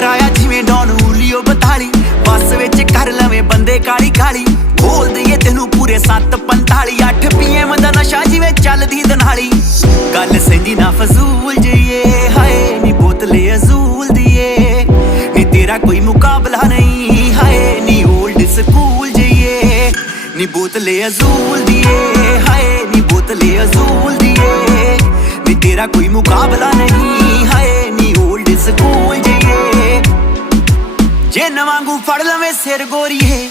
ਟਕਰਾਇਆ ਜਿਵੇਂ ਡੌਨ ਊਲੀਓ ਬਤਾਲੀ ਬੱਸ ਵਿੱਚ ਕਰ ਲਵੇਂ ਬੰਦੇ ਕਾਲੀ ਕਾਲੀ ਬੋਲ ਦਈਏ ਤੈਨੂੰ ਪੂਰੇ 7:45 8 PM ਦਾ ਨਸ਼ਾ ਜਿਵੇਂ ਚੱਲਦੀ ਦਨਾਲੀ ਗੱਲ ਸੈਂਦੀ ਨਾ ਫਜ਼ੂਲ ਜਈਏ ਹਾਏ ਨੀ ਬੋਤਲੇ ਅਜ਼ੂਲ ਦੀਏ ਨੀ ਤੇਰਾ ਕੋਈ ਮੁਕਾਬਲਾ ਨਹੀਂ ਹਾਏ ਨੀ ਓਲਡ ਸਕੂਲ ਜਈਏ ਨੀ ਬੋਤਲੇ ਅਜ਼ੂਲ ਦੀਏ ਹਾਏ ਨੀ ਬੋਤਲੇ ਅਜ਼ੂਲ ਦੀਏ ਨੀ ਤੇਰਾ ਕੋਈ ਮੁਕਾਬਲਾ ਨਹੀਂ ਹਾਏ ਨੀ ਓਲਡ ਸਕੂਲ ਜਈਏ ਜੇ ਨਵਾਂਗੂ ਫੜ ਲਵੇਂ ਸਿਰ ਗੋਰੀਏ